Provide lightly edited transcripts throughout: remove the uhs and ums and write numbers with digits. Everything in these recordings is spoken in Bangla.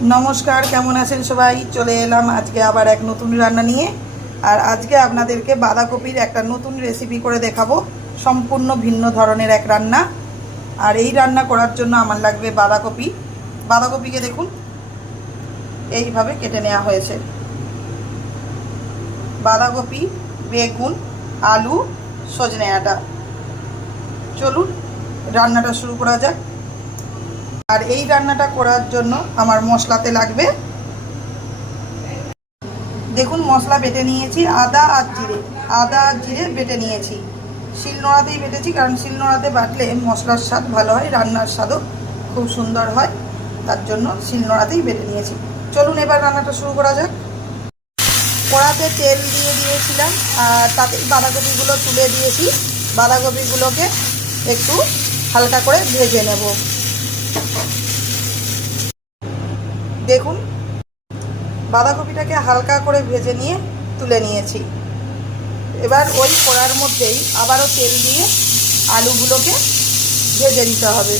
নমস্কার, কেমন আছেন সবাই? চলে এলাম আজকে আবার এক নতুন রান্না নিয়ে। আর আজকে আপনাদেরকে বাঁধাকপির একটা নতুন রেসিপি করে দেখাবো, সম্পূর্ণ ভিন্ন ধরনের এক রান্না। আর এই রান্না করার জন্য আমার লাগবে বাঁধাকপি। বাঁধাকপিকে দেখুন এইভাবে কেটে নেওয়া হয়েছে। বাঁধাকপি, বেগুন, আলু, সজনে ডাঁটা। চলুন রান্নাটা শুরু করা যাক। আর এই রান্নাটা করার জন্য আমার মশলাতে লাগবে, দেখুন মশলা বেটে নিয়েছি, আদা আর জিরে বেটে নিয়েছি। শিলনোড়াতেই বেটেছি, কারণ শিলনোড়াতে বাটলে মশলার স্বাদ ভালো হয়, রান্নার স্বাদও খুব সুন্দর হয়, তার জন্য শিলনোড়াতেই বেটে নিয়েছি। চলুন এবার রান্নাটা শুরু করা যাক। কড়াতে তেল দিয়ে দিয়েছিলাম আর তাতে বাঁধাকপিগুলো তুলে দিয়েছি। বাঁধাকপিগুলোকে একটু হালকা করে ভেজে নেব। দেখুন বাঁধাকপিটাকে হালকা করে ভেজে নিয়ে তুলে নিয়েছি। এবার ওই কড়ার মধ্যেই আবারও তেল দিয়ে আলুগুলোকে ভেজে নিতে হবে।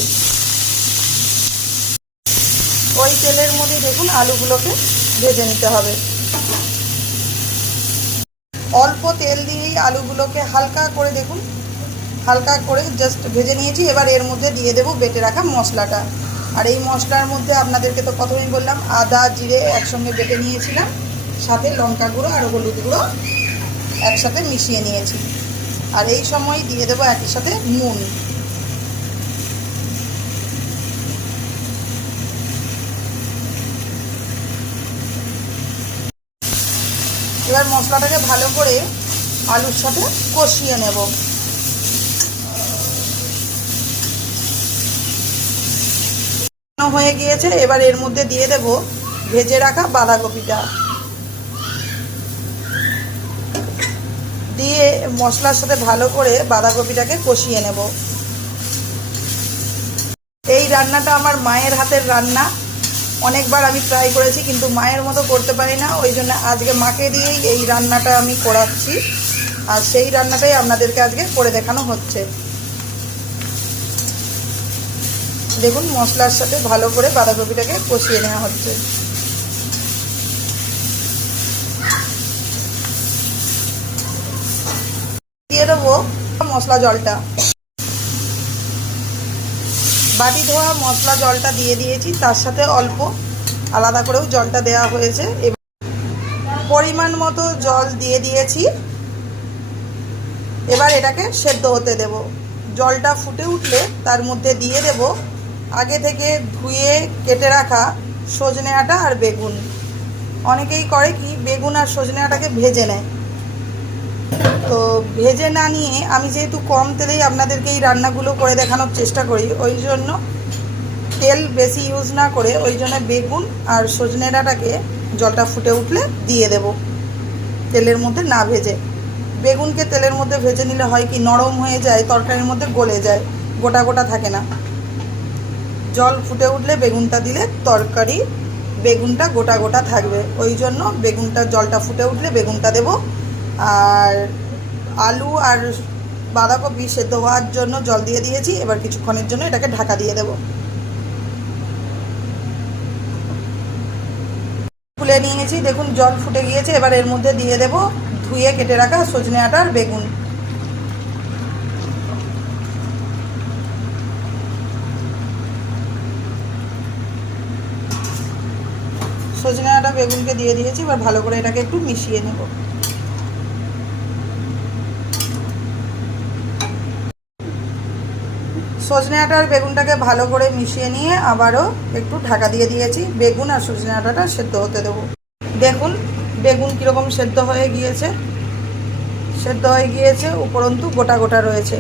ওই তেলের মধ্যে দেখুন আলুগুলোকে ভেজে নিতে হবে। অল্প তেল দিয়েই আলুগুলোকে হালকা করে দেখুন হালকা করে জাস্ট ভেজে নিয়েছি। এবার এর মধ্যে দিয়ে দেব বেটে রাখা মশলাটা। আর এই মশলার মধ্যে আপনাদেরকে তো প্রথমেই বললাম, আদা জিরে একসঙ্গে বেটে নিয়েছিলাম, সাথে লঙ্কা গুঁড়ো আর হলুদ গুঁড়ো একসাথে মিশিয়ে নিয়েছি। আর এই সময় দিয়ে দেবো একই সাথে নুন। এবার মশলাটাকে ভালো করে আলুর সাথে কষিয়ে নেব। হয়ে গিয়েছে, এবার এর মধ্যে দিয়ে দেব ভেজে রাখা বাঁধাকপিটা, দিয়ে মশলার সাথে ভালো করে বাঁধাকপিটাকে কষিয়ে নেব। এই রান্নাটা আমার মায়ের হাতের রান্না। অনেকবার আমি ট্রাই করেছি, কিন্তু মায়ের মতো করতে পারি না, ওই জন্য আজকে মাকে দিয়েই এই রান্নাটা আমি করাচ্ছি। আর সেই রান্নাটাই আপনাদেরকে আজকে করে দেখানো হচ্ছে। দেখুন মশলার সাথে ভালো করে বাঁধাকপিটাকে কষিয়ে নেওয়া হচ্ছে। দিয়ে দেবো মশলা জলটা। বাটি ধোয়া মশলা জলটা দিয়ে দিয়েছি, তার সাথে অল্প আলাদা করেও জলটা দেওয়া হয়েছে। পরিমাণ মতো জল দিয়ে দিয়েছি। এবার এটাকে সেদ্ধ হতে দেব। জলটা ফুটে উঠলে তার মধ্যে দিয়ে দেব আগে থেকে ধুয়ে কেটে রাখা সজনে ডাঁটা আর বেগুন। অনেকেই করে কি, বেগুন আর সজনে ডাঁটাকে ভেজে নেয়, তো ভেজে না নিয়ে আমি যেহেতু কম তেলেই আপনাদেরকে এই রান্নাগুলো করে দেখানোর চেষ্টা করি, ওই জন্য তেল বেশি ইউজ না করে ওই জন্য বেগুন আর সজনে ডাঁটাকে জলটা ফুটে উঠলে দিয়ে দেব, তেলের মধ্যে না ভেজে। বেগুনকে তেলের মধ্যে ভেজে নিলে হয় কি, নরম হয়ে যায়, তরকারির মধ্যে গলে যায়, গোটা গোটা থাকে না। জল ফুটে উঠলে বেগুনটা দিলে তরকারি বেগুনটা গোটা গোটা থাকবে, ওই জন্য বেগুনটা জলটা ফুটে উঠলে বেগুনটা দেব। আর আলু আর বাঁধাকপি সেদ্ধ হওয়ার জন্য জল দিয়ে দিয়েছি। এবার কিছুক্ষণের জন্য এটাকে ঢাকা দিয়ে দেব। খুলে নিয়েছি, দেখুন জল ফুটে গিয়েছে। এবার এর মধ্যে দিয়ে দেব ধুয়ে কেটে রাখা সজনে ডাঁটা আর বেগুন। সজনে ডাঁটা বেগুনকে দিয়ে দিয়েছি। এবার ভালো করে এটাকে একটু মিশিয়ে নেব। সজনে ডাঁটা আর বেগুনটাকে ভালো করে মিশিয়ে নিয়ে আবারও একটু ঢাকা দিয়ে দিয়েছি। বেগুন আর সজনে ডাঁটাটা সেদ্ধ হতে দেবো। দেখুন বেগুন কীরকম সেদ্ধ হয়ে গিয়েছে, উপরন্তু গোটা গোটা রয়েছে।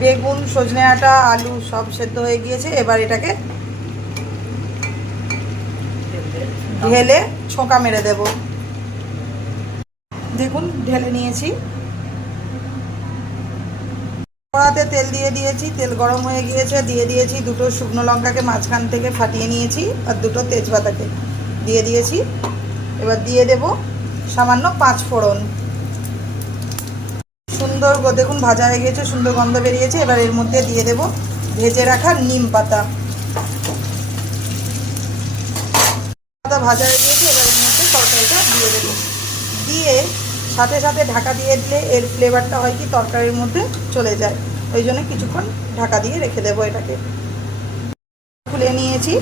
বেগুন সজনে ডাঁটা আলু সব সেদ্ধ হয়ে গিয়েছে। এবার এটাকে ঢেলে ছোঁকা মেরে দেব। দেখুন ঢেলে নিয়েছি। কড়াতে তেল দিয়ে দিয়েছি, তেল গরম হয়ে গিয়েছে। দিয়ে দিয়েছি দুটো শুকনো লঙ্কাকে মাঝখান থেকে ফাটিয়ে নিয়েছি, আর দুটো তেজপাতাকে দিয়ে দিয়েছি। এবার দিয়ে দেব সামান্য 5 ফোড়ন। সুন্দর দেখুন ভাজা হয়ে গিয়েছে, সুন্দর গন্ধ বেরিয়েছে। এবার এর মধ্যে দিয়ে দেব ভেজে রাখা নিম পাতা। পাতা ভাজা হয়ে গিয়েছে। এবার এর মধ্যে তরকারিটা দিয়ে দেবো, দিয়ে সাথে সাথে ঢাকা দিয়ে দিলে এর ফ্লেভারটা হয় কি তরকারির মধ্যে চলে যায়, ওই জন্য কিছুক্ষণ ঢাকা দিয়ে রেখে দেবো এটাকে। খুলে নিয়েছি,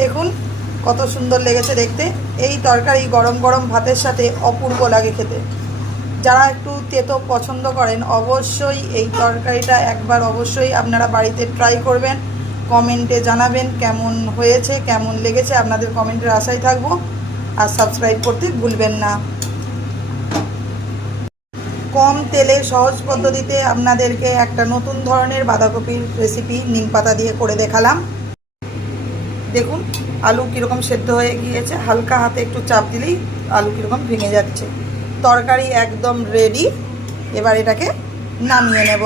দেখুন কত সুন্দর লেগেছে দেখতে। এই তরকারি গরম গরম ভাতের সাথে অপূর্ব লাগে খেতে। যারা একটু তেতো পছন্দ করেন অবশ্যই এই তরকারিটা একবার অবশ্যই আপনারা বাড়িতে ট্রাই করবেন। কমেন্টে জানাবেন কেমন হয়েছে, কেমন লেগেছে, আপনাদের কমেন্টের আশায় থাকবো। আর সাবস্ক্রাইব করতে ভুলবেন না। কম তেলে সহজ পদ্ধতিতে আপনাদেরকে একটা নতুন ধরনের বাঁধাকপির রেসিপি নিম পাতা দিয়ে করে দেখালাম। দেখুন আলু কীরকম সেদ্ধ হয়ে গিয়েছে, হালকা হাতে একটু চাপ দিলেই আলু কীরকম ভেঙে যাচ্ছে। তরকারি একদম রেডি। এবার এটাকে নামিয়ে নেব।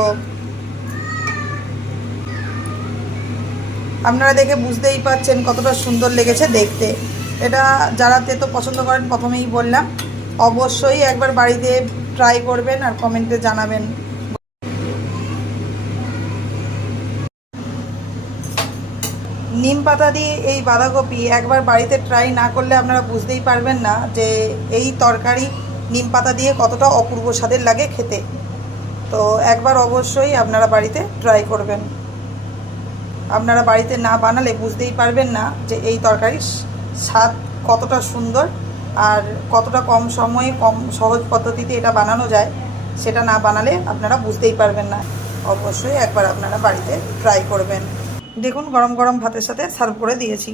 আপনারা দেখে বুঝতেই পারছেন কতটা সুন্দর লেগেছে দেখতে। এটা যারা তেতো পছন্দ করেন প্রথমেই বললাম, অবশ্যই একবার বাড়িতে ট্রাই করবেন আর কমেন্টে জানাবেন। নিম পাতা দিয়ে এই বাঁধাকপি একবার বাড়িতে ট্রাই না করলে আপনারা বুঝতেই পারবেন না যে এই তরকারি নিম পাতা দিয়ে কতটা অপূর্ব স্বাদের লাগে খেতে। তো একবার অবশ্যই আপনারা বাড়িতে ট্রাই করবেন। আপনারা বাড়িতে না বানালে বুঝতেই পারবেন না যে এই তরকারির স্বাদ কতটা সুন্দর আর কতটা কম সময়ে কম সহজ পদ্ধতিতে এটা বানানো যায়। সেটা না বানালে আপনারা বুঝতেই পারবেন না। অবশ্যই একবার আপনারা বাড়িতে ট্রাই করবেন। দেখুন গরম গরম ভাতের সাথে সার্ভ করে দিয়েছি।